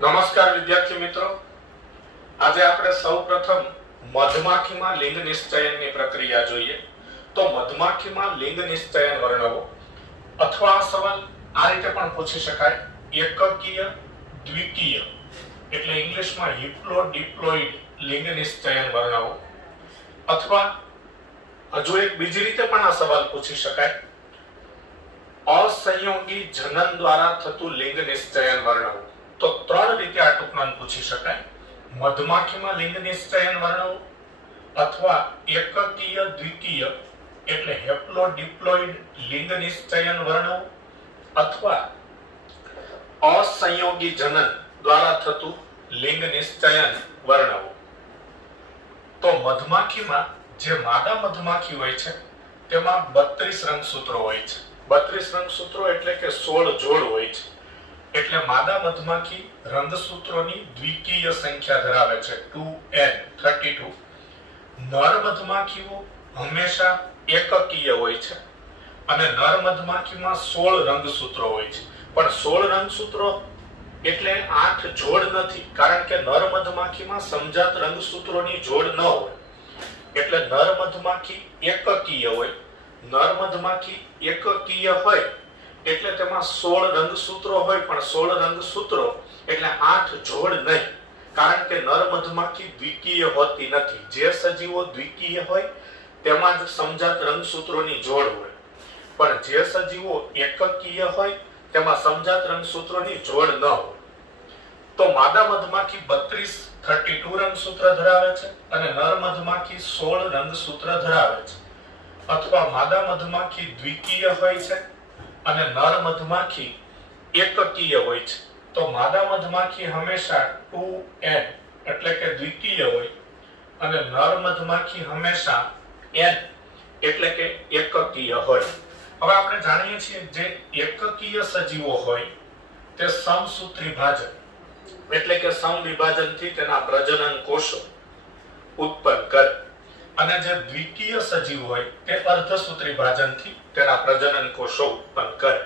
નમસ્કાર વિદ્યાર્થી મિત્રો, આજે આપણે સૌપ્રથમ મધમાખીમાં લિંગ નિશ્ચયનની પ્રક્રિયા જોઈએ. તો મધમાખીમાં લિંગ નિશ્ચયન વર્ણવો, અથવા આ સવાલ આ રીતે પણ પૂછી શકાય: એકકીય, દ્વિકીય એટલે ઇંગ્લિશમાં હિપ્લોડિપ્લોઇડ લિંગ નિશ્ચયન વર્ણવો. અથવા હજુ એક બીજી રીતે પણ આ સવાલ પૂછી શકાય: અસંયોગી જનન દ્વારા થતું લિંગ નિશ્ચયન વર્ણવો. તો ત્રણ રીતે આ ટૂંકમાં પૂછી શકાય: મધમાખીમાં લિંગ નિશ્ચયન વર્ણવો, અથવા એકકીય દ્વિકીય એટલે હેપ્લોડિપ્લોઇડ લિંગ નિશ્ચયન વર્ણવો, અથવા અસંયોગી જનન દ્વારા થતું લિંગ નિશ્ચયન વર્ણવો. તો મધમાખીમાં જે માદા મધમાખી હોય છે તેમાં 32 રંગસૂત્રો હોય છે. 32 રંગસૂત્રો એટલે કે 16 જોડ હોય છે. એટલે માદા મધમાખી રંગસૂત્રોની દ્વિકીય સંખ્યા ધરાવે છે, 2n 32. નર મધમાખીઓ હંમેશા એકકીય હોય છે અને નર મધમાખીમાં 16 રંગસૂત્રો હોય છે. પણ 16 રંગસૂત્રો એટલે 8 જોડ નથી, કારણ કે નર મધમાખીમાં સમજાત રંગસૂત્રોની જોડ ન હોય. એટલે નર મધમાખી એકકીય હોય. નર મધમાખી એકકીય હોય એટલે તેમાં 16 રંગસૂત્રો હોય, પણ 16 રંગસૂત્રો એટલે 8 જોડ નહીં, કારણ કે નર મધમાખી દ્વિકીય હોતી નથી. જે સજીવો દ્વિકીય હોય તેમાં જ સમજાત રંગસૂત્રોની જોડ હોય, પણ જે સજીવો એકકીય હોય તેમાં સમજાત રંગસૂત્રોની જોડ ન હોય. તો માદા મધમાખી 32 રંગસૂત્ર ધરાવે છે અને નર મધમાખી 16 રંગસૂત્ર ધરાવે છે. અથવા માદા મધમાખી દ્વિકીય હોય છે અને નર મધમાખી એકકીય હોય છે. તો માદા મધમાખી હંમેશા 2n એટલે કે દ્વિકીય હોય અને નર મધમાખી હંમેશા n એટલે કે એકકીય હોય. હવે આપણે જાણીએ છીએ જે એકકીય સજીવો હોય તે સમસૂત્રી ભાજન એટલે કે સમવિભાજનથી તેના પ્રજનન કોષો ઉત્પન્ન કરે, અને જે દ્વિકીય સજીવ હોય તે અર્ધસૂત્રી ભાજનથી તેના પ્રજનન કોષો ઉત્પન્ન કરે.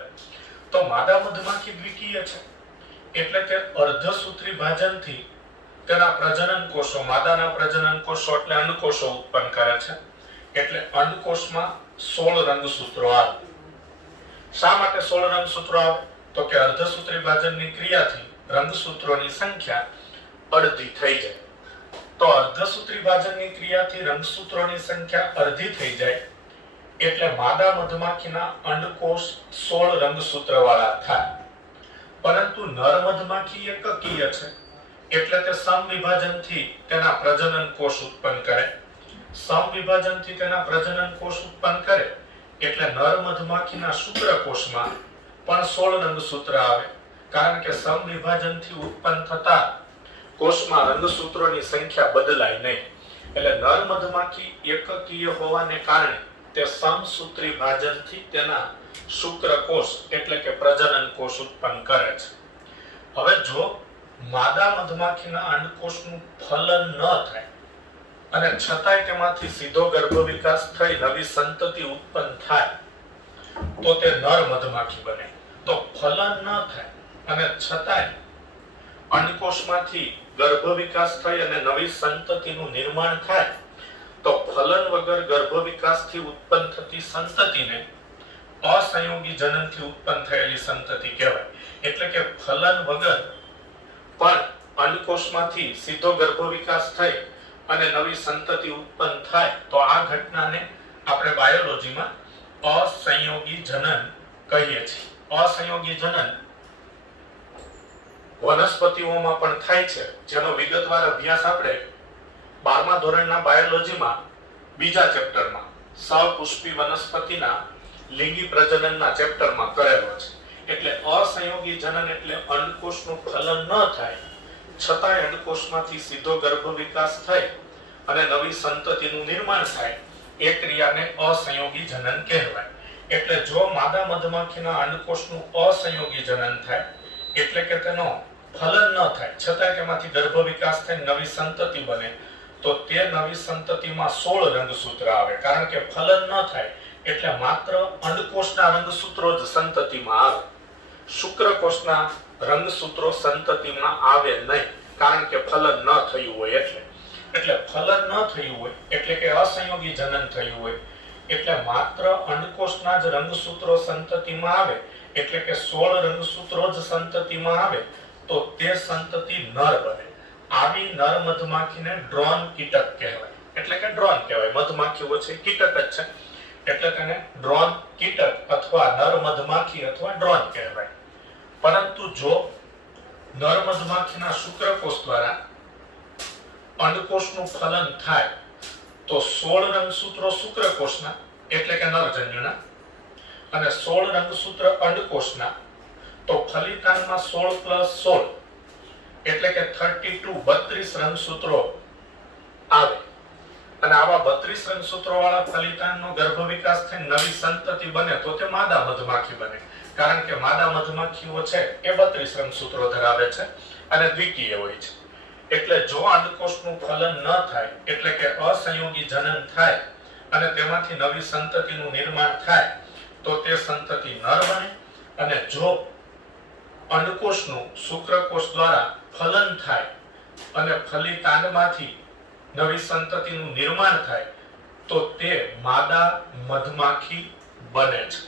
તો માદા મધમાખી દ્વિકીય છે એટલે કે અર્ધસૂત્રી ભાજનથી તેના પ્રજનન કોષો, માદાના પ્રજનન કોષો એટલે અંડકોષો ઉત્પન્ન કરે છે. એટલે અંડકોષમાં 16 રંગસૂત્રો આવે. શા માટે 16 રંગસૂત્રો આવે? તો કે અર્ધસૂત્રી ભાજનની ક્રિયાથી રંગસૂત્રોની સંખ્યા અડધી થઈ જાય. તો અર્ધસૂત્રી ભાજનની ક્રિયાથી રંગસૂત્રોની સંખ્યા અડધી થઈ જાય એટલે માદા મધમાખીના અંડકોષ 16 રંગસૂત્ર વાળા થાય. પરંતુ નર મધમાખી એકકીય છે એટલે તે સમવિભાજનથી તેના પ્રજનન કોષ ઉત્પન્ન કરે. સમવિભાજનથી તેના પ્રજનન કોષ ઉત્પન્ન કરે એટલે નર મધમાખીના શુક્રકોષમાં પણ 16 રંગસૂત્ર આવે, કારણ કે સમવિભાજનથી ઉત્પન્ન થતા કોષમાં રંગસૂત્રોની સંખ્યા બદલાય નહીં. એટલે નર મધમાખી એકકીય હોવાને કારણે તે સમસૂત્રી ભાજનથી તેના શુક્રકોષ એટલે કે પ્રજનન કોષ ઉત્પન્ન કરે છે. હવે જો માદા મધમાખીના અંડકોષનું ફલન ન થાય અને છતાંય તેમાંથી સીધો ગર્ભ વિકાસ થઈ નવી સંતતિ ઉત્પન્ન થાય તો તે નર મધમાખી બને. તો ફલન ન થાય અને છતાંય અંડકોષમાંથી ગર્ભ વિકાસ થઈ અને નવી સંતતિનું નિર્માણ થાય તો ફલન વગર ગર્ભ વિકાસથી ઉત્પન્ન થતી સંતતિને અસંયોગી જનનથી ઉત્પન્ન થયેલી સંતતિ કહેવાય. એટલે કે ફલન વગર પણ અંડકોષમાંથી સીધો ગર્ભ વિકાસ થઈ અને નવી સંતતિ ઉત્પન્ન થાય તો આ ઘટનાને આપણે બાયોલોજીમાં અસંયોગી જનન કહીએ છીએ. અસંયોગી જનન વનસ્પતિઓમાં પણ થાય છે, જેનો વિગતવાર અભ્યાસ આપણે 12મા ધોરણના બાયોલોજીમાં બીજા ચેપ્ટરમાં સપુષ્પી વનસ્પતિના લિંગી પ્રજનનના ચેપ્ટરમાં કરેલો છે. એટલે અસંયોગી જનન એટલે અંડકોષનું ફલન ન થાય છતાંય અંડકોષમાંથી સીધો ગર્ભ વિકાસ થઈ અને નવી સંતતિનું નિર્માણ થાય, એ ક્રિયાને અસંયોગી જનન કહેવાય. એટલે જો માદા મધમાખીના અંડકોષનું અસંયોગી જનન થાય એટલે કે તેનો ફલન ન થાય છતાં તેમાંથી ગર્ભ વિકાસ થઈ નવી સંતતિ બને તો તે નવી સંતતિમાં 16 રંગસૂત્ર આવે, કારણ કે ફલન ન થાય એટલે માત્ર અંડકોષના રંગસૂત્રો જ સંતતિમાં આવે. શુક્રકોષના રંગસૂત્રો સંતતિમાં આવે નહીં, કારણ કે ફલન ન થયું હોય એટલે ફલન ન થયું હોય એટલે કે અસંયોગી જનન થયું હોય એટલે માત્ર અંડકોષના જ રંગસૂત્રો સંતતિમાં આવે, એટલે કે 16 રંગસૂત્રો જ સંતતિમાં આવે તો તે સંતતિ નર બને. આવી નર મધમાખીને ડ્રોન કીટક કહેવાય, એટલે કે ડ્રોન કહેવાય. મધમાખીઓ છે કીટક જ છે એટલે તેને ડ્રોન કીટક અથવા નર મધમાખી અથવા ડ્રોન કહેવાય. પરંતુ જો નર મધમાખીના શુક્રકોષ દ્વારા અંડકોષનું ફલન થાય તો 16 રંગસૂત્રો શુક્રકોષના એટલે કે નરજન્યુના અને 16 રંગસૂત્ર અંડકોષના, તો ફલિતાંડમાં 16 + 16 એટલે કે 32 રંગસૂત્રો આવે અને આવા 32 રંગસૂત્રો વાળા ફલિતાંડનો ગર્ભ વિકાસ થઈ નવી સંતતિ બને તો તે માદા મધમાખી બને, કારણ કે માદા મધમાખીઓ છે એ 32 રંગસૂત્રો ધરાવે છે અને દ્વિકીય હોય છે. એટલે જો અંડકોષનું ફલન ન થાય એટલે કે અસંયોગી જનન થાય અને તેમાંથી નવી સંતતિનું નિર્માણ થાય તો તે સંતતિ નર બને. અને જો અંડકોષનું શુક્રકોષ દ્વારા ફલન થાય અને ફલિતાંડમાંથી નવી સંતતિનું નિર્માણ થાય તો તે માદા મધમાખી બને છે.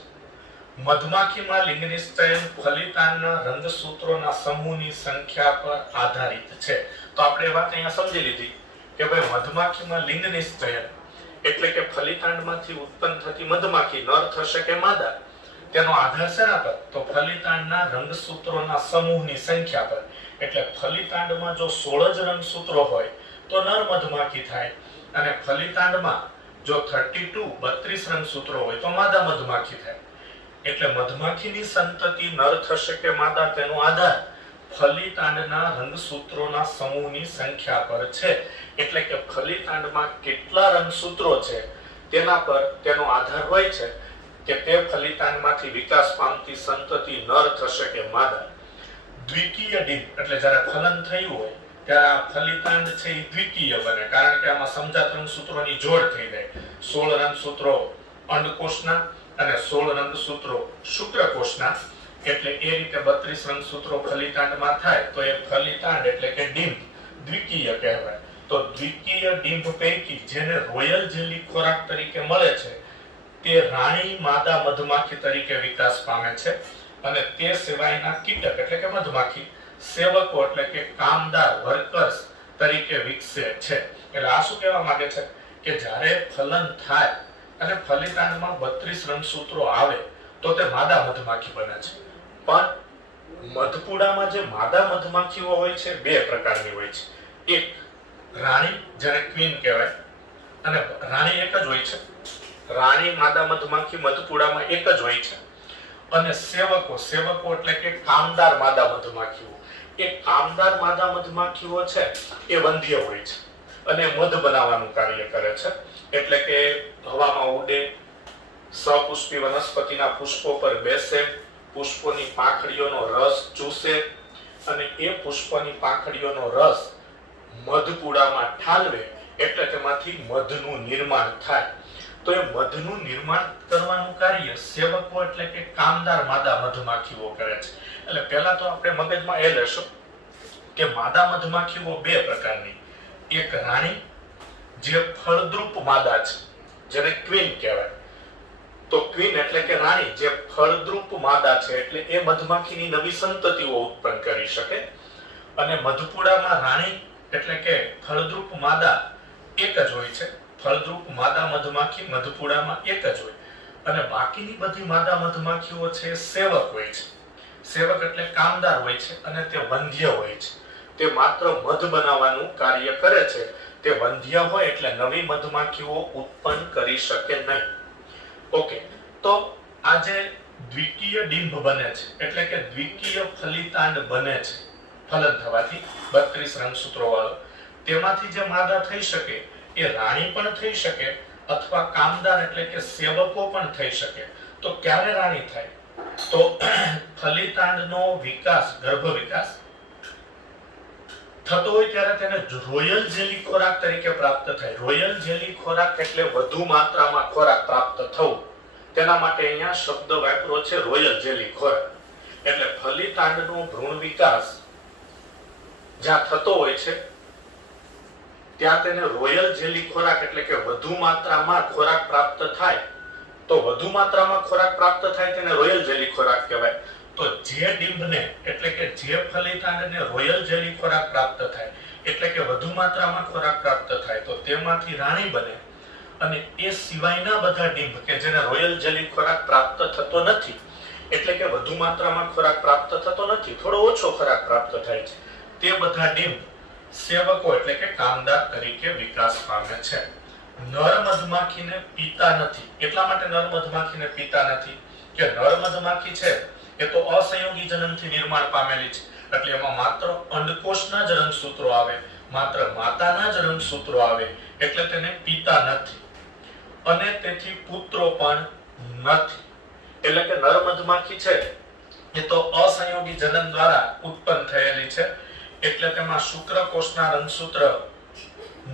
મધમાખીમાં લિંગ નિશ્ચયન ફલિતાંડના રંગસૂત્રોના સમૂહની સંખ્યા પર આધારિત છે. તો આપણે એ વાત અહીંયા સમજી લીધી કે ભાઈ મધમાખીમાં લિંગ નિશ્ચયન એટલે કે ફલિતાંડમાંથી ઉત્પન્ન થતી મધમાખી નર થશે કે માદા, તેનો આધાર શેના પર? તો ફલિતાંડના રંગસૂત્રોના સમૂહની સંખ્યા પર. એટલે ફલિતાંડમાં જો 16 જ રંગસૂત્રો હોય તો નર મધમાખી થાય અને ફલિતાંડમાં જો 32 રંગસૂત્રો હોય તો માદા મધમાખી થાય. એટલે મધમાખીની સંતતિ નર થશે કે માદા તેનો આધાર ફલિતાંડના રંગસૂત્રોના સમૂહની સંખ્યા પર છે. એટલે કે ફલિતાંડમાં કેટલા રંગસૂત્રો છે તેના પર તેનો આધાર હોય છે કે તે ફલિતાંડમાંથી વિકાસ પામતી સંતતિ નર થશે કે માદા. દ્વિકીય ડિંભ એટલે જ્યારે ફલન થયું હોય ત્યારે આ ફલિતાંડ છે એ દ્વિકીય બને, કારણ કે આમાં સમજાત રંગસૂત્રોની જોડ થઈ જાય. 16 રંગસૂત્રો અંડકોષના અને 16 રંગસૂત્રો શુક્રકોષના, એટલે એ રીતે 32 રંગસૂત્રો ફલિતાંડમાં થાય તો એ ફલિતાંડ એટલે કે ડિંભ દ્વિકીય કહેવાય. તો દ્વિકીય ડિંભ પૈકી જેને રોયલ જેલી ખોરાક તરીકે મળે છે તે રાણી માદા મધમાખી તરીકે વિકાસ પામે છે અને તે સિવાયના કીટક એટલે કે મધમાખી સેવકો એટલે કે કામદાર વર્કર્સ તરીકે વિકસે છે. એટલે આ શું કહેવા માંગે છે કે જ્યારે ફલન થાય અને ફલિતાંડમાં 32 રંગસૂત્રો આવે તો તે માદા મધમાખી બને છે. પણ મધપુડામાં જે માદા મધમાખીઓ હોય છે બે પ્રકારની હોય છે. એક રાણી જેને ક્વીન કહેવાય, અને રાણી એક જ હોય છે. રાણી માદા મધમાખી મધપુડામાં એક જ હોય છે. અને સેવકો એટલે કે કામદાર માદા મધમાખીઓ, એ કામદાર માદા મધમાખીઓ છે એ વંધ્ય હોય છે અને મધ બનાવવાનું કાર્ય કરે છે. એટલે કે હવામાં ઉડે, સપુષ્પી વનસ્પતિના પુષ્પો પર બેસે, પુષ્પોની પાંખડીઓનો રસ ચૂસે અને એ પુષ્પની પાંખડીઓનો રસ મધપુડામાં ઠાલવે એટલે તેમાંથી મધનું નિર્માણ થાય. તો એ મધનું નિર્માણ કરવાનું કાર્ય સેવકો એટલે કે કામદાર માદા મધમાખીઓ કરે છે. એટલે પહેલા તો આપણે મગજમાં એ લેશું કે માદા મધમાખીઓ બે પ્રકારની. એક રાણી જે ફળદ્રુપ માદા છે જેને ક્વીન કહેવાય. તો ક્વીન એટલે કે રાણી જે ફળદ્રુપ માદા છે એટલે એ મધમાખીની નવી સંતતિઓ ઉત્પન્ન કરી શકે. અને મધપુડામાં રાણી એટલે કે ફળદ્રુપ માદા એક જ હોય છે. ફળદ્રુપ માદા મધમાખી મધપુડામાં એક જ હોય અને બાકીની બધી માદા મધમાખીઓ છે સેવક હોય છે. સેવક એટલે કામદાર હોય છે અને તે વંધ્ય હોય છે. તે માત્ર મધ બનાવવાનું કાર્ય કરે છે. તે વંધ્ય હોય એટલે નવી મધમાખીઓ ઉત્પન્ન કરી શકે નહીં. ઓકે, તો આ જે દ્વિકીય ડિંભ બને છે એટલે કે દ્વિકીય ફલિતાંડ બને છે ફલન થવાથી 32 રંગસૂત્રો વાળો, તેમાંથી જે માદા થઈ શકે એ રાણી પણ થઈ શકે અથવા કામદાર એટલે કે સેવકો પણ થઈ શકે. તો ક્યારે રાણી થાય? તો ફલિતાંડનો વિકાસ, ગર્ભ વિકાસ થતો હોય ત્યારે તેને રોયલ જેલી ખોરાક તરીકે પ્રાપ્ત થાય. રોયલ જેલી ખોરાક એટલે વધુ માત્રામાં ખોરાક પ્રાપ્ત થવું. તેના માટે અહીંયા શબ્દ વાપરો છે રોયલ જેલી ખોરાક. એટલે ફલિતાંડનો ભ્રૂણ વિકાસ જ્યાં થતો હોય છે ત્યાં તેને રોયલ જેલી ખોરાક એટલે કે વધુ માત્રામાં ખોરાક પ્રાપ્ત થાય, તો વધુ માત્રામાં ખોરાક પ્રાપ્ત થાય તેને રોયલ જેલી ખોરાક કહેવાય. તો જે ડિંભને એટલે કે જે ફલિતાંડને રોયલ જેલી ખોરાક પ્રાપ્ત થાય એટલે કે વધુ માત્રામાં ખોરાક પ્રાપ્ત થાય તો તેમાંથી રાણી બને, અને એ સિવાયના બધા ડિંભ કે જેને રોયલ જેલી ખોરાક પ્રાપ્ત થતો નથી એટલે કે વધુ માત્રામાં ખોરાક પ્રાપ્ત થતો નથી, થોડો ઓછો ખોરાક પ્રાપ્ત થાય છે, તે બધા ડિંભ સેવકો એટલે કે કામદાર તરીકે વિકાસ પામે છે. નર મધમાખીને પીતા નથી. એટલા માટે નર મધમાખીને પીતા નથી કે નર મધમાખી છે એ તો અસંયોગી જનનથી નિર્માણ પામેલી છે, એટલે એમાં માત્ર અંડકોષના જ રંગસૂત્રો આવે, માત્ર માતાના જ રંગસૂત્રો આવે, એટલે તેને પીતા નથી અને તેથી પુત્રો પણ નથી. એટલે કે નર મધમાખી છે એ તો અસંયોગી જનન દ્વારા ઉત્પન્ન થયેલી છે, એટલે તેમાં શુક્રકોષના રંગસૂત્ર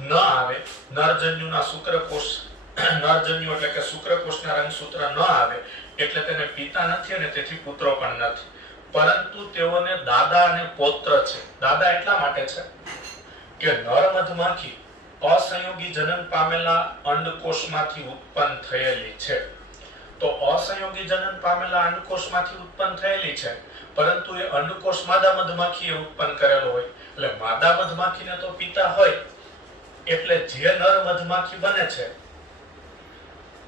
ન આવે, નરજન્યુના શુક્રકોષ નરજન્યુ એટલે કે શુક્રકોષના રંગસૂત્ર ન આવે, એટલે તેને પિતા નથી અને તેથી પુત્રો પણ નથી. પરંતુ તેઓને દાદા અને પૌત્ર છે. દાદા એટલા માટે છે કે નર મધમાખી અસંયોગી જનન પામેલા અંડકોષમાંથી ઉત્પન્ન થયેલી છે. તો અસંયોગી જનન પામેલા અંડકોષમાંથી ઉત્પન્ન થયેલી છે, પરંતુ એ અંડકોષ માદા મધમાખીએ ઉત્પન્ન કરેલો હોય, એટલે માદા મધમાખીને તો પિતા હોય, એટલે જે નર મધમાખી બને છે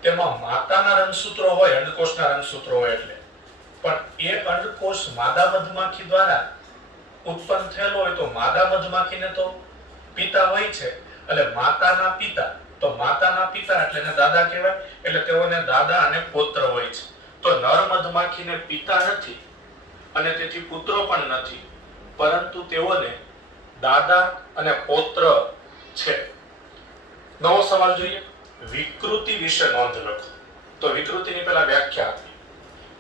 તેમાં માતાના રંગસૂત્રો હોય, અંડકોષના રંગસૂત્રો હોય, એટલે પણ એ અંડકોષ માદા મધમાખી દ્વારા ઉત્પન્ન થયેલો હોય તો માદા મધમાખીને તો પિતા હોય છે, એટલે માતાના પિતા, તો માતાના પિતા એટલે એને દાદા કહેવાય, એટલે તેઓને દાદા અને પૌત્ર હોય છે. તો નર મધમાખીને પિતા નથી અને તેથી પુત્રો પણ નથી, પરંતુ તેઓને દાદા અને પૌત્ર છે. નવો સવાલ જોઈએ. વિકૃતિ વિશે નોંધ લખો. તો વિકૃતિની પહેલા વ્યાખ્યા આપી.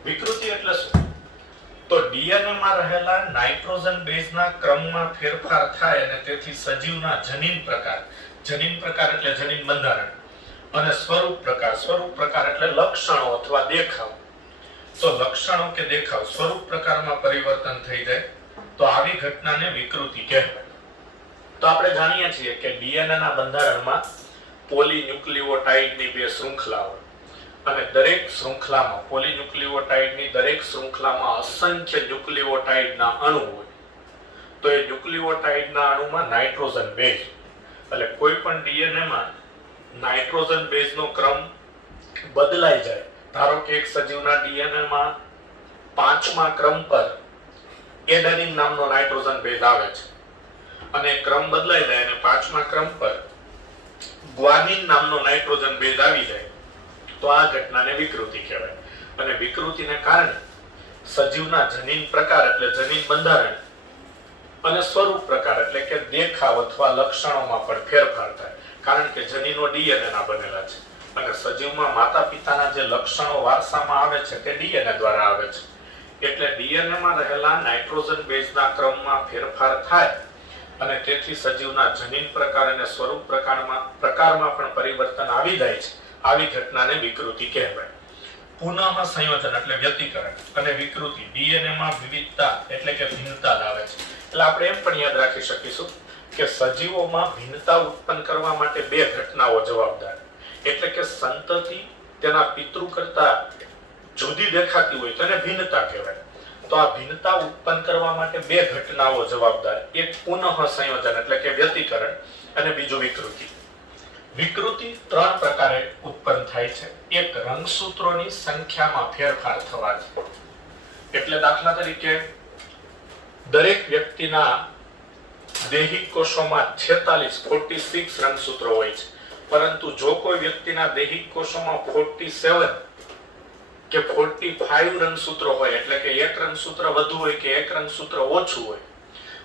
વિકૃતિ એટલે શું? તો ડીએનએ માં રહેલા નાઇટ્રોજન બેઝના ક્રમમાં ફેરફાર થાય અને તેથી સજીવના જનીન પ્રકાર એટલે જનીન બંધારણ, અને સ્વરૂપ પ્રકાર એટલે લક્ષણો અથવા દેખાવ. તો લક્ષણો કે દેખાવ સ્વરૂપ પ્રકારમાં પરિવર્તન થઈ જાય તો આવી ઘટનાને વિકૃતિ કહેવાય. તો આપણે જાણીએ છીએ કે ડીએનએ ના બંધારણમાં પોલીન્યુક્લિઓટાઇડની બે શૃંખલા હોય, અને દરેક શૃંખલામાં પોલીન્યુક્લિઓટાઇડની દરેક શૃંખલામાં અસંખ્ય ન્યુક્લિઓટાઇડના અણુ હોય. તો એ ન્યુક્લિઓટાઇડના અણુમાં નાઇટ્રોજન બેઝ, એટલે કોઈ પણ ડીએનએ માં નાઇટ્રોજન બેઝનો ક્રમ બદલાઈ જાય. ધારો કે એક સજીવના ડીએનએ માં 5મા ક્રમ પર એડેનિન નામનો નાઇટ્રોજન બેઝ આવે છે, અને ક્રમ બદલાઈ જાય અને 5મા ક્રમ પર ગ્વાનિન નામનો નાઇટ્રોજન બેઝ આવી જાય તો આ ઘટનાને વિકૃતિ કહેવાય. અને વિકૃતિને કારણે સજીવના જનીન પ્રકાર એટલે જનીન બંધારણ અને સ્વરૂપ પ્રકાર એટલે કે દેખાવ અથવા લક્ષણોમાં પણ ફેરફાર થાય, કારણ કે જનીનો ડીએનએ ના બનેલા છે, અને સજીવમાં માતા પિતાના જે લક્ષણો વારસામાં આવે છે તે ડીએનએ દ્વારા આવે છે. એટલે ડીએનએ માં રહેલા નાઇટ્રોજન બેઝના ક્રમમાં ફેરફાર થાય અને તેથી સજીવના જનીન પ્રકાર અને સ્વરૂપ પ્રકારમાં પણ પરિવર્તન આવી જાય છે. આવી ઘટનાને વિકૃતિ કહેવાય. પુનઃ સંયોજન એટલે વ્યતિકરણ અને વિકૃતિ ડીએનએ માં વિવિધતા એટલે કે ભિન્નતા લાવે છે. એટલે આપણે એમ પણ યાદ રાખી શકીશું કે સજીવોમાં ભિન્નતા ઉત્પન્ન કરવા માટે બે ઘટનાઓ જવાબદાર, એટલે કે સંતતિ તેના પિતૃ કરતા જુદી દેખાતી હોય તો એને ભિન્નતા કહેવાય. તો આ ભિન્નતા ઉત્પન્ન કરવા માટે બે ઘટનાઓ જવાબદાર, એક પુનઃ સંયોજન એટલે કે વ્યતિકરણ અને બીજું વિકૃતિ. વિકૃતિ 3 પ્રકારે ઉત્પન્ન થાય છે. એક રંગસૂત્રોની સંખ્યામાં ફેરફાર થવાથી, એટલે દાખલા તરીકે દરેક વ્યક્તિના દૈહિક કોષોમાં 46 રંગસૂત્રો હોય છે, પરંતુ જો કોઈ વ્યક્તિના દૈહિક કોષોમાં 47 કે 45 રંગસૂત્રો હોય, એટલે કે એક રંગસૂત્ર વધુ હોય કે એક રંગસૂત્ર ઓછું હોય,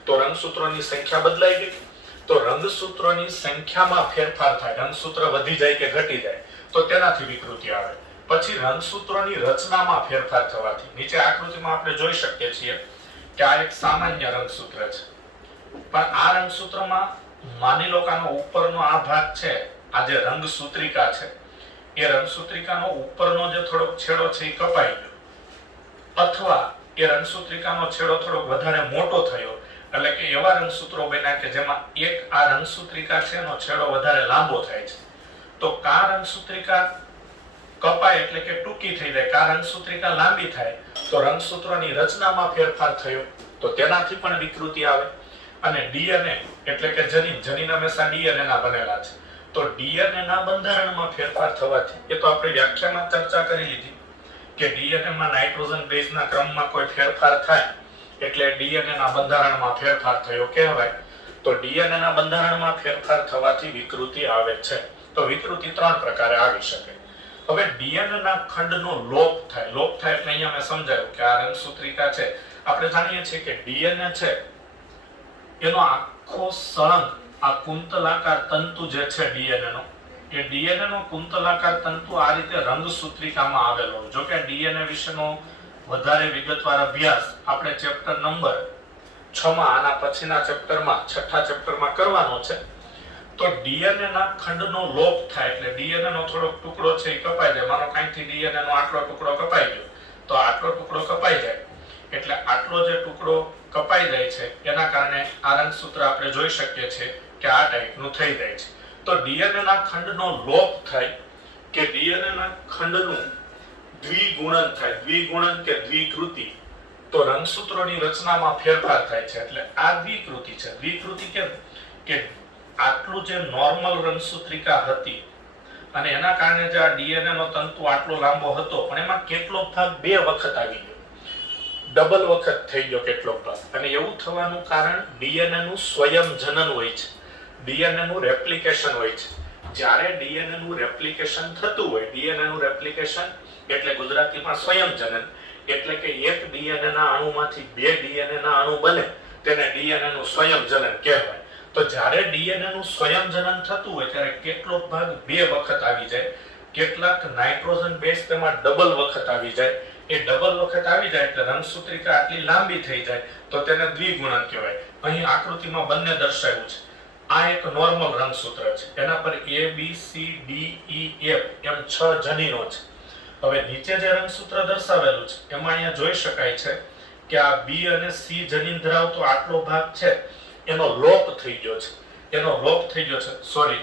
તો રંગસૂત્રોની સંખ્યા બદલાઈ ગઈ. તો રંગસૂત્રોની સંખ્યામાં ફેરફાર થાય, રંગસૂત્ર વધી જાય કે ઘટી જાય તો તેનાથી વિકૃતિ આવે. પછી રંગસૂત્રોની રચનામાં ફેરફાર થવાથી, નીચે આકૃતિમાં આપણે જોઈ શકીએ છીએ કે આ એક સામાન્ય રંગસૂત્ર છે, પણ આ રંગસૂત્રમાં માની લો કે આનો ઉપરનો આ ભાગ છે, આ જે રંગસૂત્રિકા છે, એ રંગસૂત્રિકાનો ઉપરનો જે થોડોક છેડો છે એ કપાઈ ગયો, અથવા એ રંગસૂત્રિકાનો છેડો થોડો વધારે મોટો થયો, એટલે કે એવા રંગસૂત્રો બન્યા કે જેમાં એક આ રંગસૂત્રિકા છે એનો છેડો વધારે લાંબો થાય છે. તો કા રંગસૂત્રિકા કપાય એટલે કે ટૂંકી થઈ જાય, કા રંગસૂત્રિકા લાંબી થાય તો રંગસૂત્રોની રચનામાં ફેરફાર થયો તો તેનાથી પણ વિકૃતિ આવે. અને ડીએનએ એટલે કે જનીન હંમેશા ડીએનએ ના બનેલા છે, તો ડીએનએ ના બંધારણમાં ફેરફાર થવાથી, એ તો આપણે વ્યાખ્યામાં ચર્ચા કરી લીધી કે ડીએનએ માં નાઇટ્રોજન બેઝના ક્રમમાં કોઈ ફેરફાર થાય એટલે ડીએનએ ના બંધારણમાં ફેરફાર થયો કહેવાય. તો ડીએનએ ના બંધારણમાં ફેરફાર થવાથી વિકૃતિ આવે છે. તો વિકૃતિ 3 પ્રકારે આવી શકે. હવે ડીએનએ ના ખંડનો લોપ થાય. લોપ થાય એટલે અહીંયા મેં સમજાવ્યું કે આ રંગસૂત્રિકા છે, આપણે જાણીએ છીએ કે ડીએનએ છે એનો આખો સળંગ આ કુંતલાકાર તંતુ જે છે ડીએનએ નો, એ ડીએનએ નો કુંતલાકાર તંતુ આ રીતે રંગસૂત્રિકામાં આવેલો હોય. જો કે ડીએનએ વિશેનો વધારે વિગતવાર અભ્યાસ આપણે ચેપ્ટર નંબર 6 માં, આના પછીના ચેપ્ટરમાં, 6થા ચેપ્ટરમાં કરવાનો છે. તો ડીએનએ ના ખંડનો લોપ થાય એટલે ડીએનએ નો થોડો ટુકડો છે એ કપાઈ જાય. માનો કાંઈથી ડીએનએ નો આટલો ટુકડો કપાઈ ગયો, તો આટલો ટુકડો કપાઈ જાય એટલે આટલો જે ટુકડો કપાઈ જાય છે એના કારણે આ રંગસૂત્ર આપણે જોઈ શકીએ છીએ કે આ ટાઈપનું થઈ જાય છે. તો ડીએનએ ના ખંડનો લોપ થાય કે ડીએનએ ના ખંડનું દ્વિગુણન થાય, દ્વિગુણન કે દ્વિકૃતિ, તો રંગસૂત્રોની રચનામાં ફેરફાર થાય છે એટલે આ દ્વિકૃતિ છે. દ્વિકૃતિ કેમ કે આટલું જે નોર્મલ રંગસૂત્રિકા હતી અને એના કારણે જે આ ડીએનએ નો તંતુ આટલો લાંબો હતો પણ એમાં કેટલો ભાગ 2 વખત આવી ગયો, ડબલ વખત થઈ ગયો કેટલો ભાગ. અને એવું થવાનું કારણ ડીએનએ નું સ્વયં જનન હોય છે, ડીએનએ નું રેપ્લિકેશન હોય છે. જ્યારે ડીએનએ નું રેપ્લિકેશન થતું હોય, ડીએનએ નું રેપ્લિકેશન એટલે ગુજરાતીમાં સ્વયં જનન, એટલે કે એક ડીએનએ ના અણુમાંથી 2 ડીએનએ ના અણુ બને તેને ડીએનએ નું સ્વયં જનન કહેવાય. તો જ્યારે ડીએનએ નું સ્વયં જનન થતું હોય ત્યારે કેટલો ભાગ 2 વખત આવી જાય, કેટલાક નાઇટ્રોજન બેઝ તેમાં ડબલ વખત આવી જાય. એ ડબલ વખત આવી જાય એટલે રંગસૂત્રિકા આટલી લાંબી થઈ જાય તો તેને દ્વિગુણન કહેવાય. અહીં આકૃતિમાં બંને દર્શાવ્યું છે. આ એક નોર્મલ રંગસૂત્ર છે, એના પર A B C D E F એમ 6 જનીનો છે. હવે નીચે જે રંગસૂત્ર દર્શાવેલું છે એમાં અહીંયા જોઈ શકાય છે કે આ B અને C જનીન ધરાવતો આટલો ભાગ છે એનો લોપ થઈ ગયો છે, એનો લોપ થઈ ગયો છે. સોરી,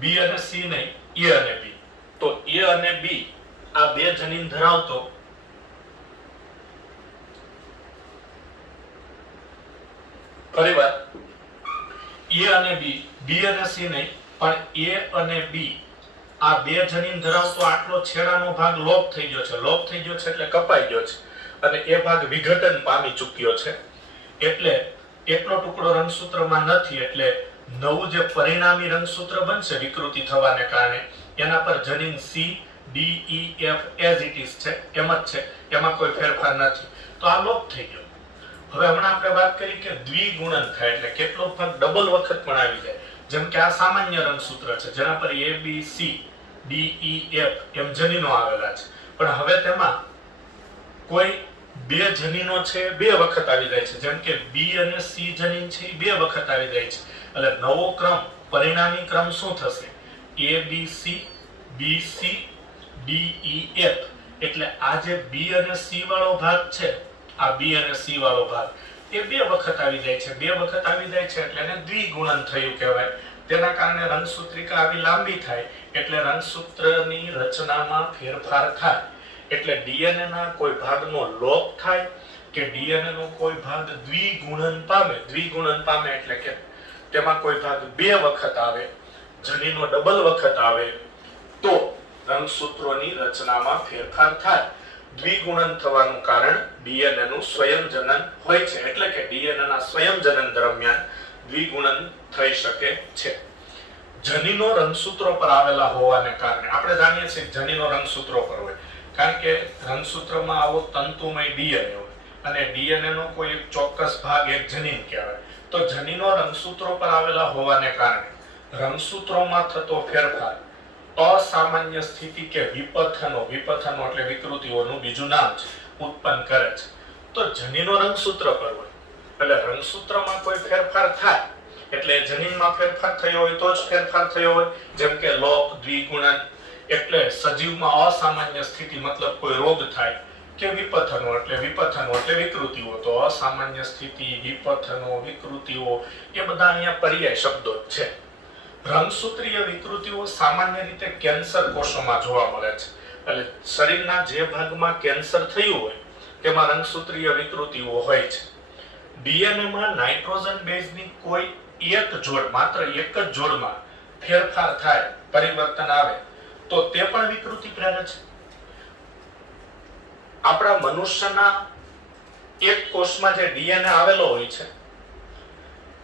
B અને C નહીં, A અને B. તો A અને B આ 2 જનીન ધરાવતો ફરીવાર A અને B અને C નહીં પણ A અને B આ 2 જનીન ધરાવતો આટલો છેડાનો ભાગ લોપ થઈ ગયો છે. લોપ થઈ ગયો છે એટલે કપાઈ ગયો છે અને એ ભાગ વિઘટન પામી ચૂક્યો છે. એટલે એટલો ટુકડો રંગસૂત્રમાં નથી, એટલે નવું જે પરિણામી રંગસૂત્ર બનશે વિકૃતિ થવાને કારણે એના પર જનીન C D E F as it is છે, એમ જ છે, એમાં કોઈ ફેરફાર નથી. તો આ લોપ થઈ ગયો. હવે હમણાં આપણે વાત કરી કે દ્વિગુણન થાય એટલે કેટલો ભાગ ડબલ વખત પણ આવી જાય. જેમ કે આ સામાન્ય રંગસૂત્ર છે જેના પર A B C D E F એમ જનીનો આવેલા છે, પણ હવે તેમાં કોઈ 2 જનીનો છે 2 વખત આવી જાય છે. જેમ કે B અને C જનીન છે એ 2 વખત આવી જાય છે. એટલે નવો ક્રમ, પરિણામી ક્રમ શું થશે? A B C B C D E F. એટલે આ જે B અને C વાળો ભાગ છે, આ B અને C વાળો ભાગ એ 2 વખત આવી જાય છે. 2 વખત આવી જાય છે એટલે એને દ્વિગુણન થયું કહેવાય. તેના કારણે રંગસૂત્રિકા આવી લાંબી થાય એટલે રંગસૂત્રની રચનામાં ફેરફાર થાય. એટલે ડીએનએ ના કોઈ ભાગનો લોપ થાય કે ડીએનએ નો કોઈ ભાગ દ્વિગુણન પામે. દ્વિગુણન પામે એટલે કે તેમાં કોઈ ભાગ 2 વખત આવે, જનીનો ડબલ વખત આવે તો રંગસૂત્રોની રચનામાં ફેરફાર થાય. દ્વિગુણન થવાનું કારણ ડીએનએ નું સ્વયંજનન હોય છે, એટલે કે ડીએનએ ના સ્વયંજનન દરમિયાન દ્વિગુણન થઈ શકે છે. જનીનો રંગસૂત્રો પર આવેલા હોવાને કારણે આપણે જાણીએ છીએ કે જનીનો રંગસૂત્રો પર હોય કારણ કે રંગસૂત્રમાં આવો તંતુમય ડીએનએ હોય અને ડીએનએ નો કોઈ એક ચોક્કસ ભાગ એક જનીન કહેવાય. તો જનીનો રંગસૂત્રો પર આવેલા હોવાને કારણે રંગસૂત્રોમાં થતો ફેરફાર અસામાન્ય સ્થિતિ કે વિપથનો એટલે વિકૃતિઓનું બીજું નામ છે, ઉત્પન્ન કરે છે. તો જનીનો રંગસૂત્ર પર હોય એટલે રંગસૂત્રમાં કોઈ ફેરફાર થાય એટલે જનીનમાં ફેરફાર થયો હોય તો જ ફેરફાર થયો હોય. જેમ કે લોપ, દ્વિગુણન એટલે સજીવમાં અસામાન્ય સ્થિતિ મતલબ કોઈ રોગ થાય કે વિપથનો એટલે વિકૃતિઓ. તો અસામાન્ય સ્થિતિ, વિપથનો, વિકૃતિઓ એ બધા અહીંયા પર્યાય શબ્દો જ છે. રંગસૂત્રીય વિકૃતિઓ સામાન્ય રીતે કેન્સર કોષોમાં જોવા મળે છે. એટલે શરીરના જે ભાગમાં કેન્સર થયું હોય તેમાં રંગસૂત્રીય વિકૃતિઓ હોય છે. ડીએનએ માં નાઇટ્રોજન બેઝની કોઈ માત્ર એક જ જોડમાં ફેરફાર થાય, પરિવર્તન આવે તો તે પણ વિકૃતિ પ્રેરે છે. આપણા મનુષ્યના એક કોષમાં જે ડીએનએ આવેલો હોય છે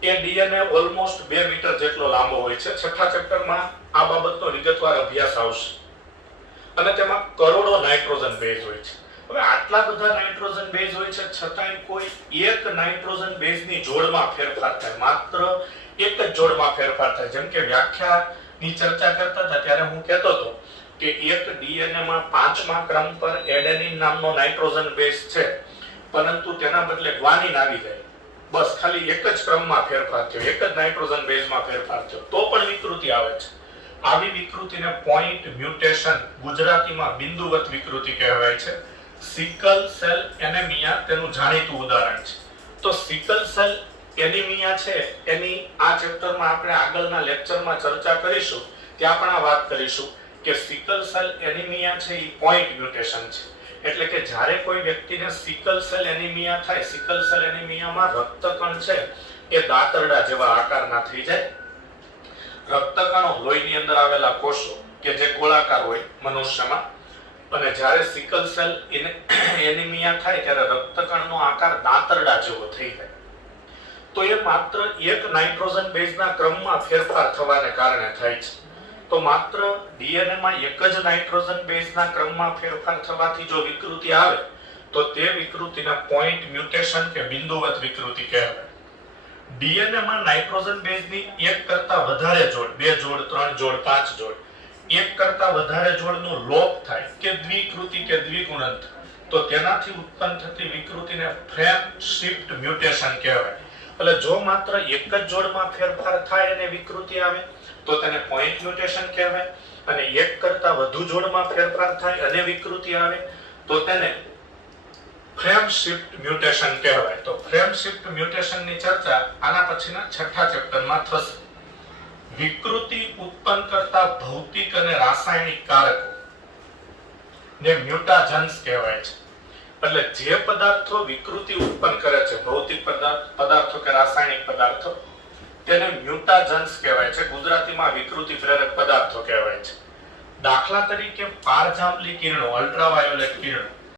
એ ડીએનએ ઓલમોસ્ટ 2 મીટર જેટલો લાંબો હોય છે. છઠ્ઠા ચેપ્ટરમાં આ બાબતનો વિગતવાર અભ્યાસ આવશે. અને તેમાં કરોડો નાઇટ્રોજન બેઝ હોય છે. હવે આટલા બધા નાઇટ્રોજન બેઝ હોય છે છતાંય કોઈ એક નાઇટ્રોજન બેઝની જોડમાં ફેરફાર થાય, માત્ર એક જ જોડમાં ફેરફાર થાય. જેમ કે વ્યાખ્યાની ચર્ચા કરતા હતા ત્યારે હું કહેતો હતો કે એક ડીએનએ માં 5મા ક્રમ પર એડેનિન નામનો નાઇટ્રોજન બેઝ છે, પરંતુ તેના બદલે ગ્વાનિન આવી જાય. બસ ખાલી એક જ ક્રમમાં ફેરફાર થયો, એક જ નાઇટ્રોજન બેઝમાં ફેરફાર થયો તો પણ વિકૃતિ આવે છે. આવી વિકૃતિને પોઈન્ટ મ્યુટેશન, ગુજરાતીમાં બિંદુવત વિકૃતિ કહેવાય છે. સિકલ સેલ એનેમિયા તેનું જાણીતું ઉદાહરણ છે. તો સિકલ સેલ એનિમિયા છે એની આ ચેપ્ટરમાં આપણે આગળના લેક્ચરમાં ચર્ચા કરીશું. ત્યાં પણ આ વાત કરીશું કે સિકલ સેલ એનિમિયા છે એ પોઈન્ટ મ્યુટેશન છે. એટલે કે જ્યારે કોઈ વ્યક્તિને સિકલ સેલ એનિમિયા થાય, સિકલ સેલ એનિમિયામાં રક્તકણ છે એ દાંતરડા જેવા આકારના થઈ જાય. રક્તકણો લોહીની અંદર આવેલા કોષો કે જે ગોળાકાર હોય મનુષ્યમાં, અને જ્યારે સિકલ સેલ એનિમિયા થાય ત્યારે રક્તકણનો આકાર દાંતરડા જેવો થઈ જાય. તો એ માત્ર એક નાઇટ્રોજન બેઝના ક્રમમાં ફેરફાર થવાને કારણે થાય છે. તો માત્ર ડીએનએ માં એક જ નાઇટ્રોજન બેઝના ક્રમમાં ફેરફાર થવાથી જો વિકૃતિ આવે તો તે વિકૃતિને પોઈન્ટ મ્યુટેશન કે બિંદુવત વિકૃતિ કહેવાય. ડીએનએ માં નાઇટ્રોજન બેઝની એક કરતા વધારે જોડ, 2 જોડ, 3 જોડ, 5 જોડ, એક કરતા વધારે જોડનું લોપ થાય કે દ્વિકૃતિ કે દ્વિગુણન, તો તેનાથી ઉત્પન્ન થતી વિકૃતિને ફ્રેમ શિફ્ટ મ્યુટેશન કહેવાય. એટલે જો માત્ર એક જ જોડમાં ફેરફાર થાય અને વિકૃતિ આવે તો તેને પોઈન્ટ મ્યુટેશન કહેવાય, અને એક કરતા વધુ જોડમાં ફેરફાર થાય અને વિકૃતિ આવે તો તેને ફ્રેમ શિફ્ટ મ્યુટેશન કહેવાય. તો ફ્રેમ શિફ્ટ મ્યુટેશનની ચર્ચા આના પછીના છઠ્ઠા ચેપ્ટરમાં થશે. વિકૃતિ ઉત્પન્ન કરતા ભૌતિક અને રાસાયણિક કારકો ને મ્યુટાજન્સ કહેવાય છે. એટલે જે પદાર્થો વિકૃતિ ઉત્પન્ન કરે છે, ભૌતિક પદાર્થો કે રાસાયણિક પદાર્થો, તેને મ્યુટાજન્સ કહેવાય છે. ગુજરાતીમાં વિકૃતિ પ્રેરક પદાર્થો કહેવાય છે. દાખલા તરીકે પારજાંબલી કિરણો, અલ્ટ્રાવાયોલેટ કિરણો